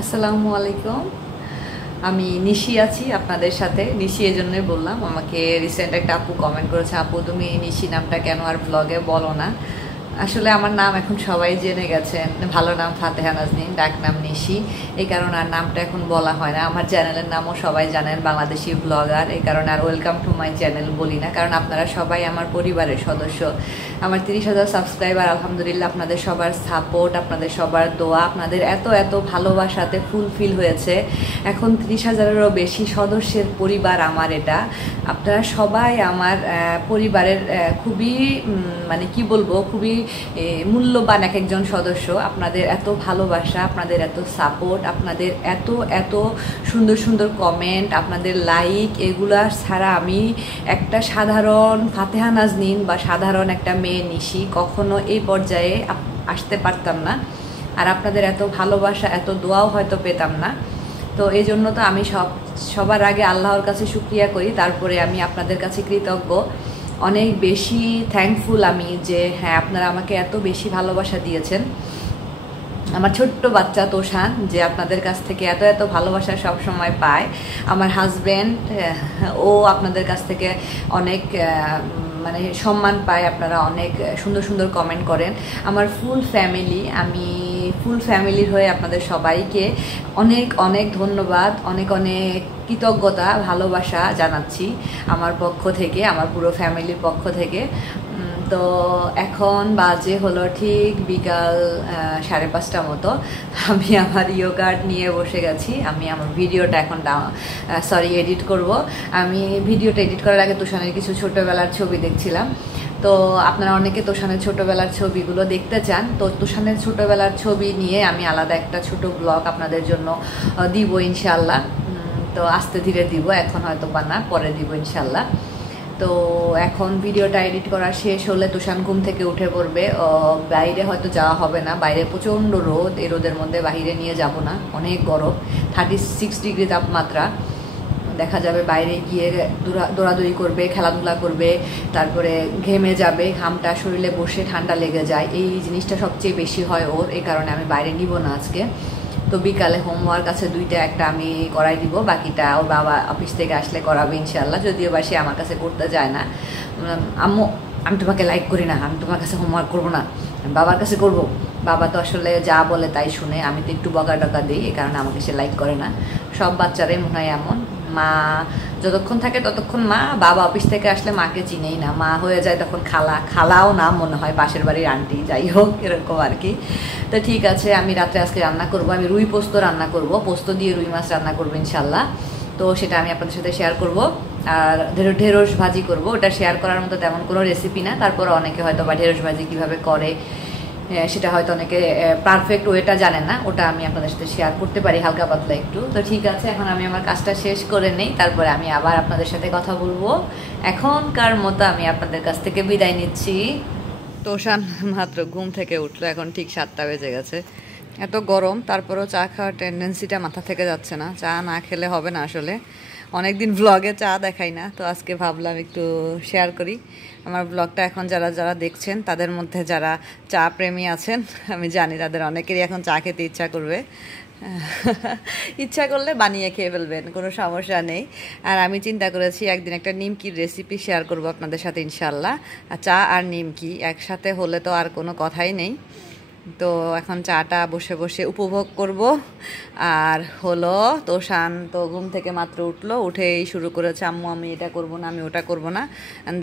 আসসালামু আলাইকুম। আমি নিশি আছি আপনাদের সাথে। নিশি এই জন্যই বললাম, আমাকে রিসেন্ট একটা আপু কমেন্ট করেছে, আপু তুমি নিশি নামটা কেন আর ব্লগে বলো না। আসলে আমার নাম এখন সবাই জেনে গেছেন, ভালো নাম ফাতেহা নাজনীন, ডাক নাম নিশি। এই কারণে আর নামটা এখন বলা হয় না। আমার চ্যানেলের নামও সবাই জানেন, বাংলাদেশি ব্লগার। এই কারণে আর ওয়েলকাম টু মাই চ্যানেল বলি না, কারণ আপনারা সবাই আমার পরিবারের সদস্য। আমার 30,000 সাবস্ক্রাইবার, আলহামদুলিল্লাহ আপনাদের সবার সাপোর্ট, আপনাদের সবার দোয়া, আপনাদের এত এত ভালোবাসাতে ফুলফিল হয়েছে। এখন 30,000-এরও বেশি সদস্যের পরিবার আমার এটা। আপনারা সবাই আমার পরিবারের খুবই মানে কি বলবো, খুবই মূল্যবান এক একজন সদস্য। আপনাদের এত ভালোবাসা, আপনাদের এত সাপোর্ট, আপনাদের এত এত সুন্দর সুন্দর কমেন্ট, আপনাদের লাইক, এগুলা ছাড়া আমি একটা সাধারণ ফাতেহা নাজনীন বা সাধারণ একটা মেয়ে নিশি কখনো এই পর্যায়ে আসতে পারতাম না। আর আপনাদের এত ভালোবাসা, এত দোয়াও হয়তো পেতাম না। তো এই জন্য তো আমি সবার আগে আল্লাহর কাছে শুকরিয়া করি, তারপরে আমি আপনাদের কাছে কৃতজ্ঞ, অনেক বেশি থ্যাঙ্কফুল আমি যে হ্যাঁ আপনারা আমাকে এত বেশি ভালোবাসা দিয়েছেন। আমার ছোট্ট বাচ্চা তোষান যে আপনাদের কাছ থেকে এত এত ভালোবাসা সব সময় পায়। আমার হাজব্যান্ড, ও আপনাদের কাছ থেকে অনেক মানে সম্মান পায়, আপনারা অনেক সুন্দর সুন্দর কমেন্ট করেন। আমার ফুল ফ্যামিলি, আমি ফুল ফ্যামিলির হয়ে আপনাদের সবাইকে অনেক অনেক ধন্যবাদ, অনেক অনেক কৃতজ্ঞতা, ভালোবাসা জানাচ্ছি আমার পক্ষ থেকে, আমার পুরো ফ্যামিলির পক্ষ থেকে। তো এখন বাজে হলো ঠিক বিকাল 5:30 মতো। আমি আমার ইয়োগার্ড নিয়ে বসে গেছি। আমি আমার ভিডিওটা এখন এডিট করব। আমি ভিডিওটা এডিট করার আগে তুষানের কিছু ছোটোবেলার ছবি দেখছিলাম। তো আপনারা অনেকে তুষানের ছোটোবেলার ছবিগুলো দেখতে চান, তো তুষানের ছোটোবেলার ছবি নিয়ে আমি আলাদা একটা ছোট ব্লগ আপনাদের জন্য দিব ইনশাল্লাহ। তো আস্তে ধীরে দিব, এখন হয়তো বা না, পরে দিব ইনশাল্লাহ। তো এখন ভিডিওটা এডিট করা শেষ হলে তুষান ঘুম থেকে উঠে পড়বে। বাইরে হয়তো যাওয়া হবে না, বাইরে প্রচণ্ড রোদ, এই রোদের মধ্যে বাইরে নিয়ে যাব না, অনেক গরম, 36 ডিগ্রি তাপমাত্রা। দেখা যাবে বাইরে গিয়ে দৌড়াদৌড়ি করবে, খেলাধুলা করবে, তারপরে ঘেমে যাবে, ঘামটা শরীরে বসে ঠান্ডা লেগে যায়, এই জিনিসটা সবচেয়ে বেশি হয় ওর। এই কারণে আমি বাইরে নিব না আজকে। তো বিকালে হোমওয়ার্ক আছে দুইটা, একটা আমি করাই দিব, বাকিটা ওর বাবা অফিস থেকে আসলে করাবে ইনশাল্লাহ, যদিও বা সে আমার কাছে করতে যায় না। আম্মু আমি তোমাকে লাইক করি না, আমি তোমার কাছে হোমওয়ার্ক করবো না, আমি বাবার কাছে করব। বাবা তো আসলে যা বলে তাই শুনে, আমি তো একটু বকা টকা দিই, এই কারণে আমাকে সে লাইক করে না। সব বাচ্চারাই মনে হয় এমন। মা যতক্ষণ থাকে ততক্ষণ মা, বাবা অফিস থেকে আসলে মাকে চিনেই না, মা হয়ে যায় তখন খালা, খালাও না মনে হয়, পাশের বাড়ির আন্টি, যাই হোক এরকম আর কি। তো ঠিক আছে, আমি রাত্রে আজকে রান্না করব, আমি রুই পোস্ত রান্না করব, পোস্ত দিয়ে রুই মাছ রান্না করবো ইনশাল্লাহ। তো সেটা আমি আপনাদের সাথে শেয়ার করব। আর ঢেঁড়স ভাজি করব, ওটা শেয়ার করার মতো তেমন কোনো রেসিপি না, তারপর অনেকে হয়তো বা ঢেঁড়স ভাজি কীভাবে করে সেটা হয়তো অনেকে পারফেক্ট ওয়েটা জানে না, ওটা আমি আপনাদের সাথে শেয়ার করতে পারি হালকা পাতলা একটু। তো ঠিক আছে, এখন আমি আমার কাজটা শেষ করে নেই, তারপরে আমি আবার আপনাদের সাথে কথা বলবো। এখনকার মতো আমি আপনাদের কাছ থেকে বিদায় নিচ্ছি। তোষান মাত্র ঘুম থেকে উঠলো, এখন ঠিক 7টা বেজে গেছে। এত গরম, তারপরেও চা খাওয়ার টেন্ডেন্সিটা মাথা থেকে যাচ্ছে না, চা না খেলে হবে না আসলে। অনেকদিন ব্লগে চা দেখাই না, তো আজকে ভাবলাম একটু শেয়ার করি আমার ব্লগটা। এখন যারা যারা দেখছেন তাদের মধ্যে যারা চা প্রেমী আছেন, আমি জানি তাদের অনেকেরই এখন চা খেতে ইচ্ছা করবে। ইচ্ছা করলে বানিয়ে খেয়ে ফেলবেন, কোনো সমস্যা নেই। আর আমি চিন্তা করেছি একদিন একটা নিমকির রেসিপি শেয়ার করব আপনাদের সাথে ইনশাল্লাহ। আর চা আর নিমকি একসাথে হলে তো আর কোনো কথাই নেই। তো এখন চাটা বসে বসে উপভোগ করব। আর হলো তোষান তো ঘুম থেকে মাত্র উঠলো, উঠেই শুরু করেছে আম্মু আমি এটা করব না, আমি ওটা করব না,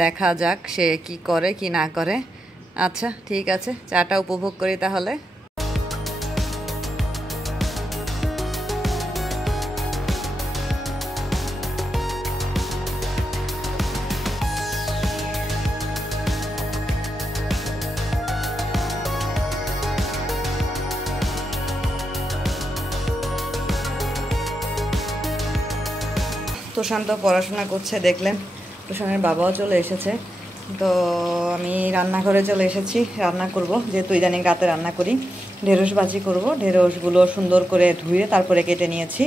দেখা যাক সে কি করে কি না করে। আচ্ছা ঠিক আছে, চাটা উপভোগ করি তাহলে। তোষান তো পড়াশোনা করছে দেখলেন, তোষানের বাবাও চলে এসেছে। তো আমি রান্নাঘরে চলে এসেছি, রান্না করব, যেহেতু ইদানিং রাতে রান্না করি। ঢেঁড়স ভাজি করব, ঢেঁড়সগুলো সুন্দর করে ধুয়ে তারপরে কেটে নিয়েছি,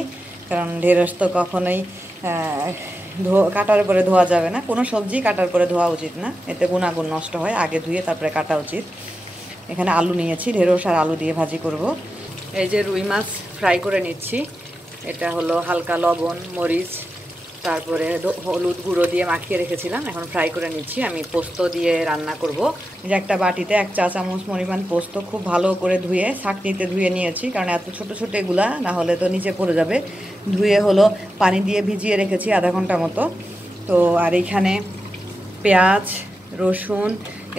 কারণ ঢেঁড়স তো কখনোই কাটার পরে ধোয়া যাবে না, কোনো সবজি কাটার পরে ধোয়া উচিত না, এতে গুণাগুণ নষ্ট হয়, আগে ধুয়ে তারপরে কাটা উচিত। এখানে আলু নিয়েছি, ঢেঁড়স আর আলু দিয়ে ভাজি করব। এই যে রুই মাছ ফ্রাই করে নিচ্ছি। এটা হলো হালকা লবণ, মরিচ, তারপরে হলুদ গুঁড়ো দিয়ে মাখিয়ে রেখেছিলাম, এখন ফ্রাই করে নিচ্ছি। আমি পোস্ত দিয়ে রান্না করব। যে একটা বাটিতে 1 চা চামচ পরিমাণ পোস্ত খুব ভালো করে ধুয়ে ছাঁকনিতে ধুয়ে নিয়েছি, কারণ এত ছোট ছোট এগুলা না হলে তো নিচে পড়ে যাবে। ধুয়ে হলো পানি দিয়ে ভিজিয়ে রেখেছি আধা ঘন্টা মতো। তো আর এইখানে পেঁয়াজ, রসুন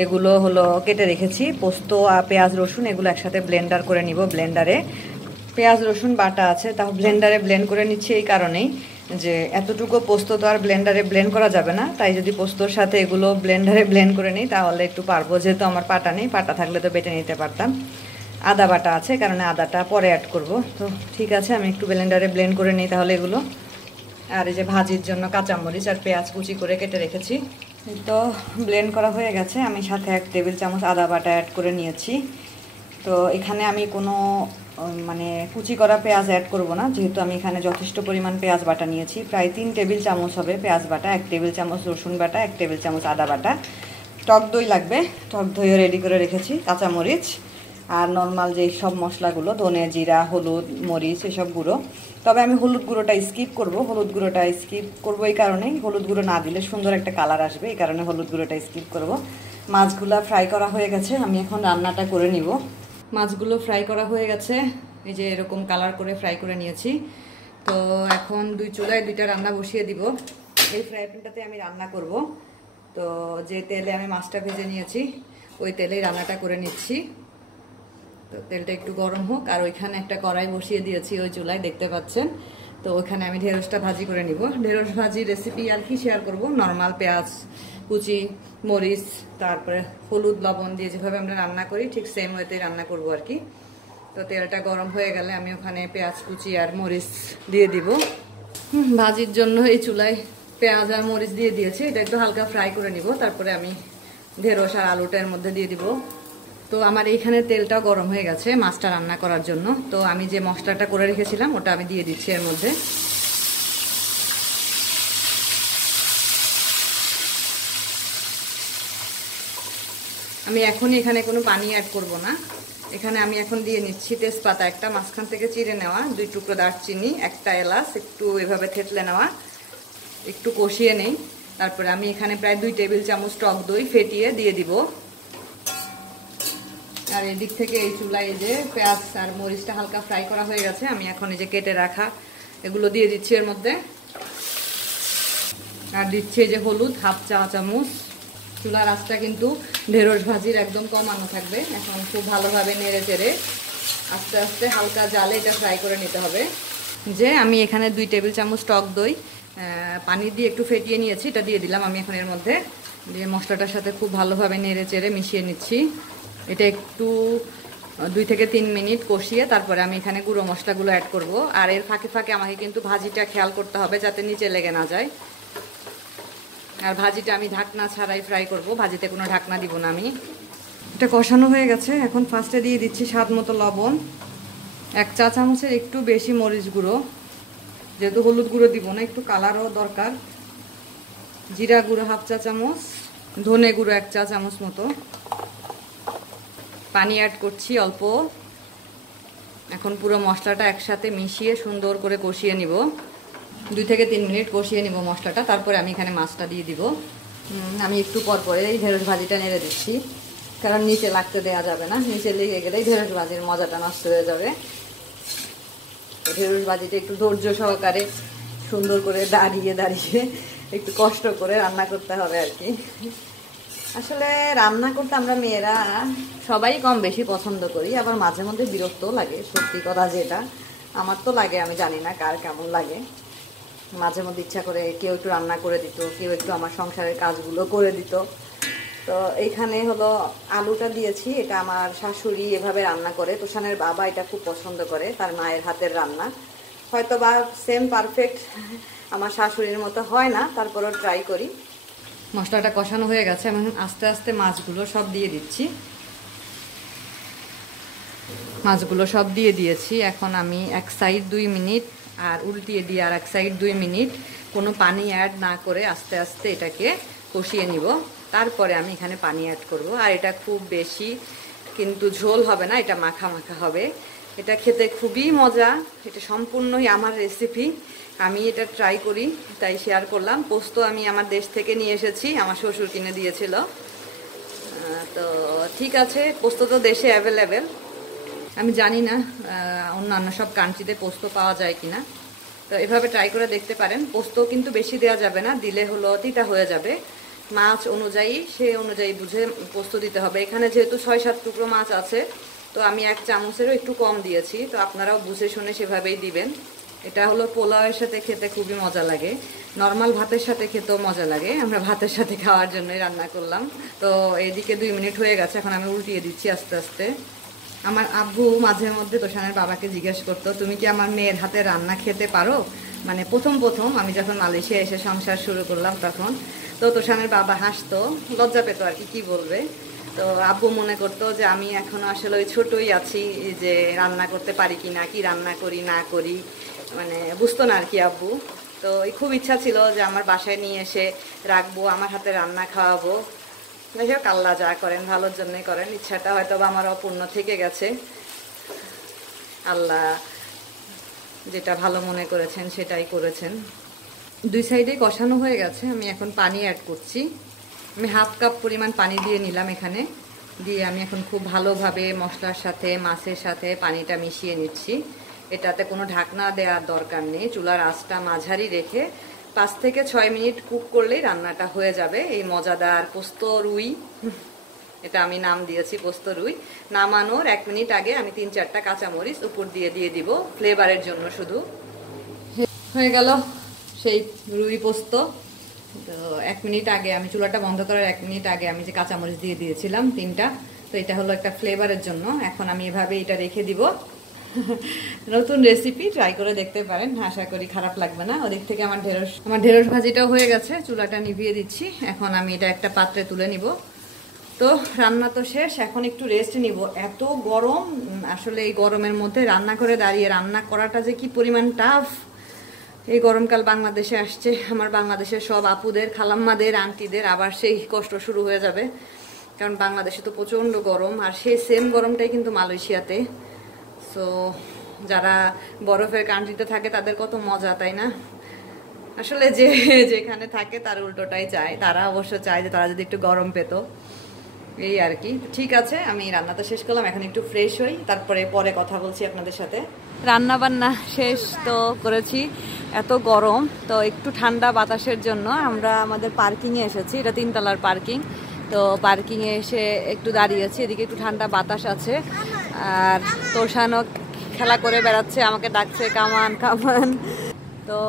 এগুলো হলো কেটে রেখেছি। পোস্ত আর পেঁয়াজ রসুন এগুলো একসাথে ব্লেন্ডার করে নিব। ব্লেন্ডারে পেঁয়াজ রসুন বাটা আছে, তাও ব্লেন্ডারে ব্লেন্ড করে নিচ্ছি এই কারণেই যে এতটুকু পোস্ত তো আর ব্লেন্ডারে ব্লেন্ড করা যাবে না, তাই যদি পোস্তর সাথে এগুলো ব্লেন্ডারে ব্লেন্ড করে নিই তাহলে একটু পারবো, যেহেতু আমার পাটা নেই, পাটা থাকলে তো বেটে নিতে পারতাম। আদা বাটা আছে, কারণে আদাটা পরে অ্যাড করব। তো ঠিক আছে, আমি একটু ব্লেন্ডারে ব্লেন্ড করে নিই তাহলে এগুলো। আর এই যে ভাজির জন্য কাঁচামরিচ আর পেঁয়াজ কুচি করে কেটে রেখেছি। তো ব্লেন্ড করা হয়ে গেছে, আমি সাথে 1 টেবিল চামচ আদা বাটা অ্যাড করে নিয়েছি। তো এখানে আমি কোনো মানে কুচি করা পেঁয়াজ অ্যাড করব না, যেহেতু আমি এখানে যথেষ্ট পরিমাণ পেঁয়াজ বাটা নিয়েছি। প্রায় 3 টেবিল চামচ হবে পেঁয়াজ বাটা, 1 টেবিল চামচ রসুন বাটা, 1 টেবিল চামচ আদা বাটা। টক দই লাগবে, টক দইও রেডি করে রেখেছি, কাঁচামরিচ আর নর্মাল যেই সব মশলাগুলো ধনে, জিরা, হলুদ, মরিচ এসব গুঁড়ো। তবে আমি হলুদ গুঁড়োটা স্কিপ করব। হলুদ গুঁড়োটা স্কিপ করব এই কারণেই, হলুদ গুঁড়ো না দিলে সুন্দর একটা কালার আসবে, এই কারণে হলুদ গুঁড়োটা স্কিপ করব। মাছগুলো ফ্রাই করা হয়ে গেছে, আমি এখন রান্নাটা করে নিব। মাছগুলো ফ্রাই করা হয়ে গেছে, এই যে এরকম কালার করে ফ্রাই করে নিয়েছি। তো এখন চুলায় 2টা রান্না বসিয়ে দিব। এই ফ্রাই প্যানটাতে আমি রান্না করব। তো যে তেলে আমি মাছটা ভেজে নিয়েছি ওই তেলেই রান্নাটা করে নিচ্ছি। তো তেলটা একটু গরম হোক। আর ওইখানে একটা কড়াই বসিয়ে দিয়েছি ওই চুলায়, দেখতে পাচ্ছেন। তো ওইখানে আমি ঢেঁড়সটা ভাজি করে নিব। ঢেঁড়স ভাজি রেসিপি আর কি শেয়ার করব, নর্মাল পেঁয়াজ কুচি, মরিচ, তারপরে হলুদ লবণ দিয়ে যেভাবে আমরা রান্না করি ঠিক সেম ওয়েতেই রান্না করব আর কি। তো তেলটা গরম হয়ে গেলে আমি ওখানে পেঁয়াজ কুচি আর মরিচ দিয়ে দিব। ভাজির জন্য এই চুলায় পেঁয়াজ আর মরিচ দিয়ে দিয়েছি, এটা একটু হালকা ফ্রাই করে নিব, তারপরে আমি ঢেঁড়স আর আলুটা এর মধ্যে দিয়ে দিব। তো আমার এইখানে তেলটা গরম হয়ে গেছে মাছটা রান্না করার জন্য। তো আমি যে মশলাটা করে রেখেছিলাম ওটা আমি দিয়ে দিচ্ছি এর মধ্যে। আমি এখনই এখানে কোনো পানি অ্যাড করব না। এখানে আমি এখন দিয়ে নিচ্ছি তেজপাতা একটা, মাঝখান থেকে চিড়ে নেওয়া, 2 টুকরো দারচিনি, একটা এলাচ একটু এভাবে থেতলে নেওয়া, একটু কষিয়ে নেই। তারপরে আমি এখানে প্রায় 2 টেবিল চামচ টক দই ফেটিয়ে দিয়ে দিব। আর এদিক থেকে এই চুলায় যে পেঁয়াজ আর মরিচটা হালকা ফ্রাই করা হয়ে গেছে, আমি এখন এই যে কেটে রাখা এগুলো দিয়ে দিচ্ছি এর মধ্যে। আর দিচ্ছি এই যে হলুদ 1/2 চা চামচ। চুলার আঁচটা কিন্তু ঢেঁড়স ভাজির একদম কমানো থাকবে। এখন খুব ভালোভাবে নেড়ে চেড়ে আস্তে আস্তে হালকা জালে এটা ফ্রাই করে নিতে হবে। যে আমি এখানে 2 টেবিল চামচ টক দই পানি দিয়ে একটু ফেটিয়ে নিয়েছি, এটা দিয়ে দিলাম আমি এখন এর মধ্যে। দিয়ে মশলাটার সাথে খুব ভালোভাবে নেড়ে চেড়ে মিশিয়ে নিচ্ছি। এটা একটু 2 থেকে 3 মিনিট কষিয়ে তারপরে আমি এখানে গুঁড়ো মশলাগুলো অ্যাড করব। আর এর ফাঁকে ফাঁকে আমাকে কিন্তু ভাজিটা খেয়াল করতে হবে যাতে নিচে লেগে না যায়। আর ভাজিটা আমি ঢাকনা ছাড়াই ফ্রাই করব, ভাজিতে কোনো ঢাকনা দিব না আমি। এটা কষানো হয়ে গেছে, এখন ফার্স্টে দিয়ে দিচ্ছি স্বাদ মতো লবণ, 1 চা চামচের একটু বেশি মরিচ গুঁড়ো, যেহেতু হলুদ গুঁড়ো দিব না, একটু কালারও দরকার। জিরা গুঁড়ো 1/2 চা চামচ, ধনে গুঁড়ো 1 চা চামচ মতো। পানি অ্যাড করছি অল্প। এখন পুরো মশলাটা একসাথে মিশিয়ে সুন্দর করে কষিয়ে নিব। 2 থেকে 3 মিনিট কষিয়ে নিব মশলাটা, তারপরে আমি এখানে মাছটা দিয়ে দিব। আমি একটু পর পরে এই ঢেঁড়স ভাজিটা নেড়ে দিচ্ছি, কারণ নিচে লাগতে দেওয়া যাবে না, নিচে লেগে গেলেই ঢেঁড়স ভাজির মজাটা নষ্ট হয়ে যাবে। ঢেঁড়স ভাজিটা একটু ধৈর্য সহকারে সুন্দর করে দাঁড়িয়ে দাঁড়িয়ে একটু কষ্ট করে রান্না করতে হবে আর কি। আসলে রান্না করতে আমরা মেয়েরা সবাই কম বেশি পছন্দ করি, আবার মাঝে মধ্যে বিরক্তও লাগে, সত্যি কথা যেটা। আমার তো লাগে, আমি জানি না কার কেমন লাগে। মাঝে মধ্যে ইচ্ছা করে কেউ একটু রান্না করে দিত, কেউ একটু আমার সংসারের কাজগুলো করে দিত। তো এইখানে হলো আলুটা দিয়েছি, এটা আমার শাশুড়ি এভাবে রান্না করে, তোষানের বাবা এটা খুব পছন্দ করে, তার মায়ের হাতের রান্না। হয়তো বা সেম পারফেক্ট আমার শাশুড়ির মতো হয় না, তারপরও ট্রাই করি। মশলাটা কষানো হয়ে গেছে, আমি আস্তে আস্তে মাছগুলো সব দিয়ে দিচ্ছি। মাছগুলো সব দিয়ে দিয়েছি। এখন আমি এক সাইড 2 মিনিট আর উল্টিয়ে দিয়ে আর এক সাইড 2 মিনিট কোনো পানি অ্যাড না করে আস্তে আস্তে এটাকে কষিয়ে নিব। তারপরে আমি এখানে পানি অ্যাড করব। আর এটা খুব বেশি কিন্তু ঝোল হবে না, এটা মাখা মাখা হবে। এটা খেতে খুবই মজা, এটা সম্পূর্ণই আমার রেসিপি, আমি এটা ট্রাই করি তাই শেয়ার করলাম। পোস্ত আমি আমার দেশ থেকে নিয়ে এসেছি, আমার শ্বশুর কিনে দিয়েছিল। তো ঠিক আছে, পোস্ত তো দেশে অ্যাভেলেবেল, আমি জানি না অন্যান্য সব কান্ট্রিতে পোস্ত পাওয়া যায় কিনা। তো এভাবে ট্রাই করে দেখতে পারেন। পোস্ত কিন্তু বেশি দেওয়া যাবে না, দিলে হলো তিতা হয়ে যাবে। মাছ অনুযায়ী সে অনুযায়ী বুঝে পোস্ত দিতে হবে। এখানে যেহেতু 6-7 টুকরো মাছ আছে, তো আমি 1 চামচেরও একটু কম দিয়েছি। তো আপনারাও বুঝে শুনে সেভাবেই দিবেন। এটা হলো পোলাওয়ের সাথে খেতে খুবই মজা লাগে, নর্মাল ভাতের সাথে খেতেও মজা লাগে। আমরা ভাতের সাথে খাওয়ার জন্যই রান্না করলাম। তো এদিকে 2 মিনিট হয়ে গেছে, এখন আমি উল্টিয়ে দিচ্ছি আস্তে আস্তে। আমার আব্বু মাঝে মধ্যে তোষানের বাবাকে জিজ্ঞেস করতো, তুমি কি আমার মেয়ের হাতে রান্না খেতে পারো? মানে প্রথম আমি যখন মালয়েশিয়া এসে সংসার শুরু করলাম তখন। তো তোষানের বাবা হাসতো, লজ্জা পেতো আর কি বলবে। তো আব্বু মনে করতো যে আমি এখনো আসলে ওই ছোটই আছি, যে রান্না করতে পারি কি না, কি রান্না করি না করি, মানে বুঝতো না আর কি আব্বু। তো খুব ইচ্ছা ছিল যে আমার বাসায় নিয়ে এসে রাখবো, আমার হাতে রান্না খাওয়াবো। যাই হোক, আল্লাহ যা করেন ভালোর জন্যই করেন, ইচ্ছাটা হয়তো আমার অপূর্ণ থেকে গেছে। আল্লাহ যেটা ভালো মনে করেছেন সেটাই করেছেন। 2 সাইডে কষানো হয়ে গেছে, আমি এখন পানি অ্যাড করছি। আমি 1/2 কাপ পরিমাণ পানি দিয়ে নিলাম এখানে, দিয়ে আমি এখন খুব ভালোভাবে মশলার সাথে মাছের সাথে পানিটা মিশিয়ে নিচ্ছি। এটাতে কোনো ঢাকনা দেওয়ার দরকার নেই, চুলার আঁচটা মাঝারি রেখে 5 থেকে 6 মিনিট কুক করলেই রান্নাটা হয়ে যাবে। এই মজাদার পোস্ত রুই, এটা আমি নাম দিয়েছি পোস্ত রুই। নামানোর 1 মিনিট আগে আমি 3-4টা কাঁচামরিচ উপর দিয়ে দিব ফ্লেভারের জন্য শুধু। হয়ে গেল সেই রুই পোস্ত। তো 1 মিনিট আগে আমি চুলাটা বন্ধ করার 1 মিনিট আগে আমি যে কাঁচামরিচ দিয়ে দিয়েছিলাম 3টা। তো এটা হলো একটা ফ্লেভারের জন্য। এখন আমি এভাবে এটা রেখে দিব। নতুন রেসিপি, ট্রাই করে দেখতে পারেন, আশা করি খারাপ লাগবে না। ওদিক থেকে আমার ঢেঁড়স ভাজিটাও হয়ে গেছে, চুলাটা নিভিয়ে দিচ্ছি। এখন আমি এটা একটা পাত্রে তুলে নিব। তো রান্না তো শেষ, এখন একটু রেস্ট নিব। এত গরম, আসলে এই গরমের মধ্যে রান্না করে দাঁড়িয়ে রান্না করাটা যে কি পরিমাণ টাফ। এই গরমকাল বাংলাদেশে আসছে, আমার বাংলাদেশের সব আপুদের, খালাম্মাদের, আন্টিদের আবার সেই কষ্ট শুরু হয়ে যাবে। কারণ বাংলাদেশে তো প্রচণ্ড গরম, আর সেই সেম গরমটাই কিন্তু মালয়েশিয়াতে। সো যারা বরফের কান্ট্রিতে থাকে তাদের কত মজা, তাই না? আসলে যে যেখানে থাকে তার উল্টোটাই চায়, তারা অবশ্য চায় যে তারা যদি একটু গরম পেত, এই আর কি। ঠিক আছে, আমি রান্নাটা শেষ করলাম, এখন একটু ফ্রেশ হই, তারপরে পরে কথা বলছি আপনাদের সাথে। রান্না বান্না শেষ তো করেছি, এত গরম তো একটু ঠান্ডা বাতাসের জন্য আমরা আমাদের পার্কিংয়ে এসেছি। এটা 3 তলার পার্কিং। তো পার্কিংয়ে এসে একটু দাঁড়িয়েছি, এদিকে একটু ঠান্ডা বাতাস আছে। আর তোষানও খেলা করে বেড়াচ্ছে, আমাকে ডাকছে কামান কামান। তো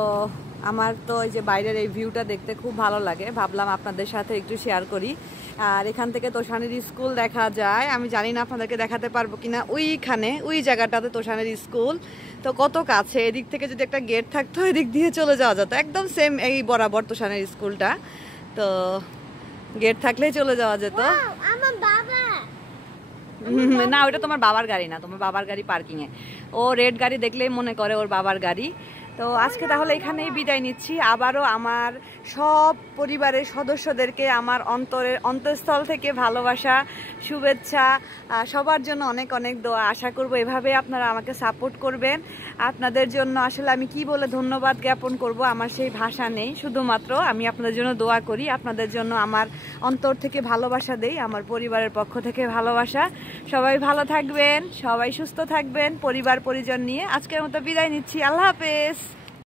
আমার তো এই যে বাইরের এই ভিউটা দেখতে খুব ভালো লাগে, ভাবলাম আপনাদের সাথে একটু শেয়ার করি। আর এখান থেকে তোষানের স্কুল দেখা যায়, আমি জানি না আপনাদেরকে দেখাতে পারবো কিনা। ওইখানে ওই জায়গাটাতে তোষানের স্কুল, তো কত কাছে। এদিক থেকে যদি একটা গেট থাকতো এদিক দিয়ে চলে যাওয়া যেত, একদম সেম এই বরাবর তোষানের স্কুলটা। তো গেট থাকলেই চলে যাওয়া যেত। না, ওইটা তোমার বাবার গাড়ি না, তোমার বাবার গাড়ি পার্কিং এ। ও রেড গাড়ি দেখলেই মনে করে ওর বাবার গাড়ি। তো আজকে তাহলে এখানেই বিদায় নিচ্ছি। আবারও আমার সব পরিবারের সদস্যদেরকে আমার অন্তঃস্থল থেকে ভালোবাসা, শুভেচ্ছা, সবার জন্য অনেক অনেক দোয়া। আশা করব এভাবে আপনারা আমাকে সাপোর্ট করবেন। আপনাদের জন্য আসলে আমি কি বলে ধন্যবাদ জ্ঞাপন করব, আমার সেই ভাষা নেই। শুধুমাত্র আমি আপনাদের জন্য দোয়া করি, আপনাদের জন্য আমার অন্তর থেকে ভালোবাসা দেই, আমার পরিবারের পক্ষ থেকে ভালোবাসা। সবাই ভালো থাকবেন, সবাই সুস্থ থাকবেন, পরিবার পরিজন নিয়ে আজকের মতো বিদায় নিচ্ছি। আল্লাহ হাফেজ।